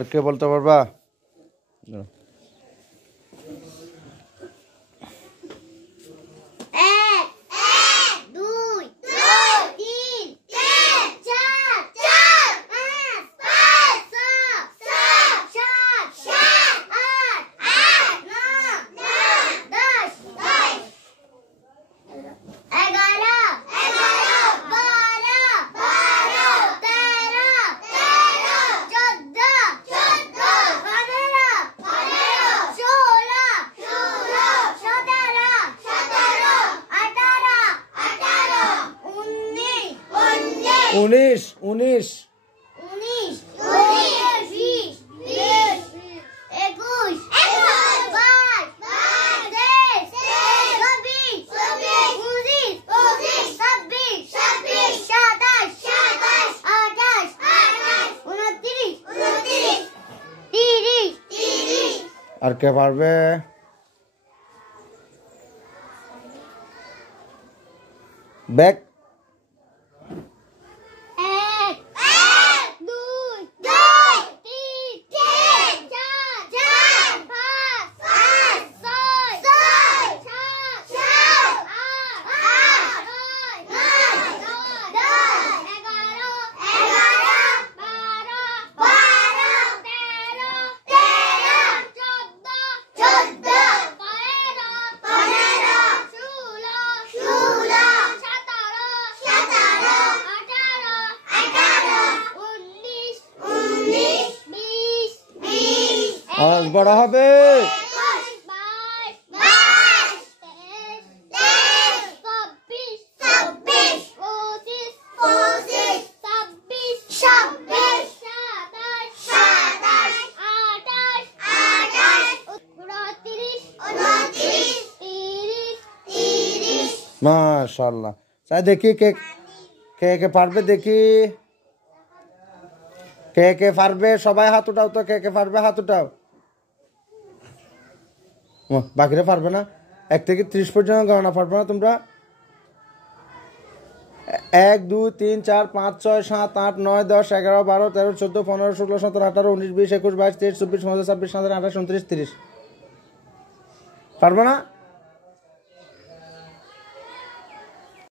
আর কে বলতে পারবা? उन्नीस उन्नीस আর কে পারবে? ব্যাক আজ বড় হবে। মাশাআল্লাহ। তাই দেখি কে কে কে পারবে, দেখি কে কে পারবে। সবাই হাত উঠাও তো, কে কে পারবে হাত উঠাও। বাকিরা পারবে না? 1 থেকে 30 পর্যন্ত গণনা পারবে না তোমরা? 1 2 3 4 5 6 7 8 9 10 11 12 13 14 15 16 17 18 19 20 21 22 23 24 25 26 27 28 29 30 পারবে না?